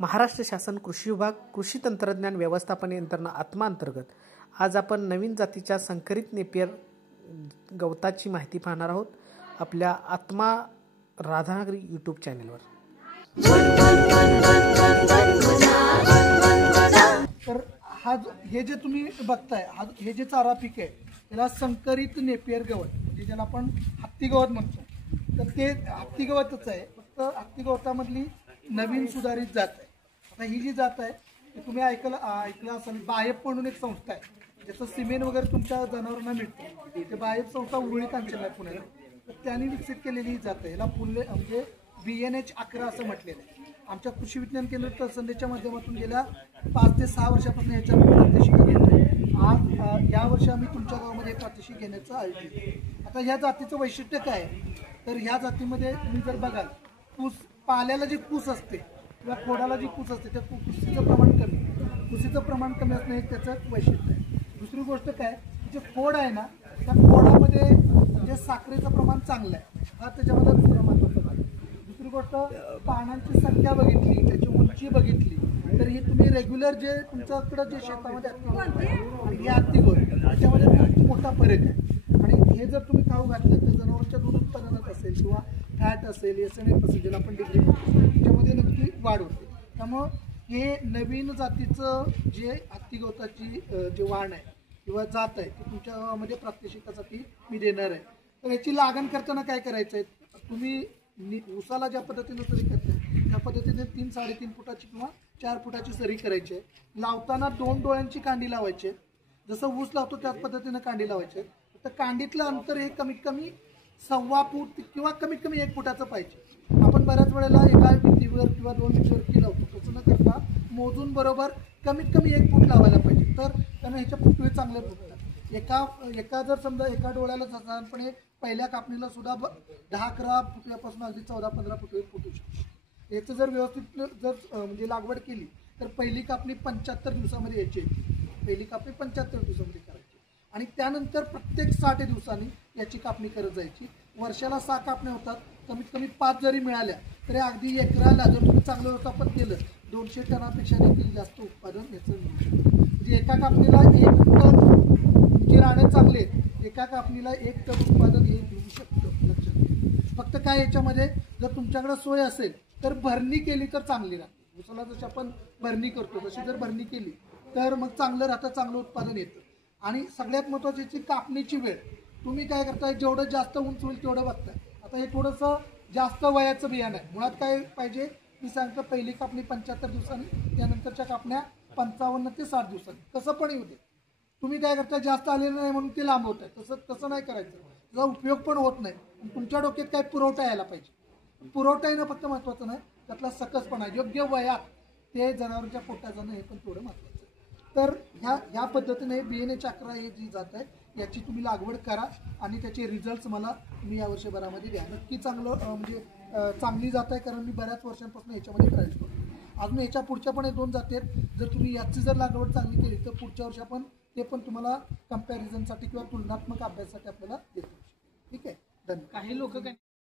महाराष्ट्र शासन कृषी विभाग कृषी तंत्रज्ञान व्यवस्थापन यंत्रणा आत्मा अंतर्गत आज आपण नवीन जातीच्या संकरित नेपियर गवताची माहिती पाहणार आहोत आपल्या आत्मा राधानगरी यूट्यूब चॅनलवर। तर हे जे तुम्ही बघताय हे जे चारा पीक आहे त्याला संकरित नेपियर गवत म्हणजे ज्याला आपण हत्ती गवत म्हणतो। तर ते हत्ती गवतच आहे, फक्त हत्ती गवतामधली नवीन सुधारित जात आहे। आता ही जी जात आहे ती तुम्ही ऐकलं असाल, बायप म्हणून एक संस्था आहे ज्याचं सिमेंट वगैरे तुमच्या जनावरांना मिळतं। ते बायप संस्था उरुळीत आणलेला पुण्याला, तर त्यांनी विकसित केलेली ही जात आहे। याला फुले म्हणजे BNH 11 असं म्हटलेलं आहे। आमच्या कृषी विज्ञान केंद्र तहसीलच्या माध्यमातून गेल्या 5 ते 6 वर्षापासून याच्यावर प्रात्यक्षिक घेतो। आज या वर्षी आम्ही तुमच्या गावामध्ये प्रात्यक्षिक घेण्याचं आयोजन केलं। आता ह्या जातीचं वैशिष्ट्य काय आहे, तर ह्या जातीमध्ये तुम्ही जर बघाल कूस पाल्याला जी कूस असते किंवा खोडाला जी कूस असते त्या कुसीचं प्रमाण कमी असणं हे त्याचं वैशिष्ट्य आहे। दुसरी गोष्ट काय, जे खोड आहे ना त्या खोडामध्ये जे साखरेचं प्रमाण चांगलं आहे, हा त्याच्यामध्ये दुसरा महत्त्वाचा भाग आहे। दुसरी गोष्ट, पानांची संख्या बघितली, त्याची उंची बघितली तर ही तुम्ही रेग्युलर जे तुमच्याकडं जे शेतामध्ये आणि हे हत्ती गवत त्याच्यामध्ये खूप मोठा फरक आहे। आणि हे जर तुम्ही खाऊ घातलं तर जनावरांच्या दूध उत्पादनात असेल किंवा फॅट असेल, SNF असेल, ज्याला आपण डिग्री त्याच्यामध्ये नक्की वाढ होते। त्यामुळं हे नवीन जातीचं जे हत्ती गवताची जे वाण आहे किंवा जात आहे ती तुमच्या गावामध्ये प्रात्यक्षिकासाठी मी देणार आहे। तर याची लागण करताना काय करायचं आहे, तुम्ही ऊसाला ज्या पद्धतीनं सरी करताय त्या पद्धतीने 3-3.5 फुटाची किंवा 4 फुटाची सरी करायची आहे। लावताना 2 डोळ्यांची कांडी लावायची, जसं ऊस लावतो त्याच पद्धतीनं कांडी लावायची। तर कांडीतलं अंतर हे कमीत कमी 1.25 फूट किंवा कमीत कमी 1 फुटाचं पाहिजे। आपण बऱ्याच वेळेला एका भिंतीवर किंवा 2 भिंतीवरती लावतो, तसं न करता मोजून बरोबर कमीत कमी 1 फूट लावायला पाहिजे, तर त्यांना ह्याच्या फुटवे चांगले फुटतात। एका जर समजा एका डोळ्याला साधारणपणे पहिल्या कापणीला सुद्धा 10-11 फुटव्यापासून अगदी 14-15 फुटवे फुटू शकतो। याचं जर व्यवस्थित म्हणजे लागवड केली तर पहिली कापणी 75 दिवसामध्ये यायची, पहिली कापणी 75 दिवसामध्ये करायची आणि त्यानंतर प्रत्येक 60 दिवसांनी याची कापणी करत जायची। वर्षाला 6 कापण्या होतात, कमीत कमी 5 जरी मिळाल्या तरी अगदी एकराला जर तुम्ही चांगलं व्यवस्थापन केलं 200 टनापेक्षा देखील जास्त उत्पादन याचं मिळू शकतं। म्हणजे एका कापणीला 1 टन जे राणे चांगले, एका कापणीला 1 टन उत्पादन हे घेऊ शकतं। लक्षात फक्त काय, याच्यामध्ये जर तुमच्याकडे सोय असेल तर भरणी केली तर चांगली राहते। ऊसाला जशी आपण भरणी करतो तशी जर भरणी केली तर मग चांगलं राहतं, चांगलं उत्पादन येतं। आणि सगळ्यात महत्त्वाची कापणीची वेळ, तुम्ही काय करताय, जेवढं जास्त उंच होईल तेवढं बघताय। आता हे थोडंसं जास्त वयाचं बियाणं आहे, मुळात काय पाहिजे मी सांगतो, पहिली कापणी 75 दिवसांनी, त्यानंतरच्या कापण्या 55 ते 60 दिवसांनी, कसं पण येऊ दे। तुम्ही काय करताय, जास्त आलेलं नाही म्हणून ते लांबवत आहे, तसं नाही करायचं, त्याचा उपयोग पण होत नाही। तुमच्या डोक्यात काय पुरवठा यायला पाहिजे, पुरवठा येणं फक्त महत्त्वाचं नाही, त्यातला सकसपणा योग्य वयात ते जनावरांच्या पोटात जाणं हे पण थोडं महत्त्वाचं आहे। तर ह्या पद्धतीने BNH 11 ही जी जात आहे याची तुम्ही लागवड करा आणि त्याचे रिझल्ट्स मला तुम्ही या वर्षभरामध्ये द्या। नक्की म्हणजे चांगली जात आहे, कारण मी बऱ्याच वर्षांपासून याच्यामध्ये ट्रायल करतो। अजून याच्या पुढच्या पण 2 जाती आहेत, जर तुम्ही याची जर लागवड चांगली केली तर पुढच्या वर्षी आपण ते पण तुम्हाला कंपॅरिझनसाठी किंवा तुलनात्मक अभ्यासासाठी आपल्याला देतो। ठीक आहे, धन्यवाद। काही लोक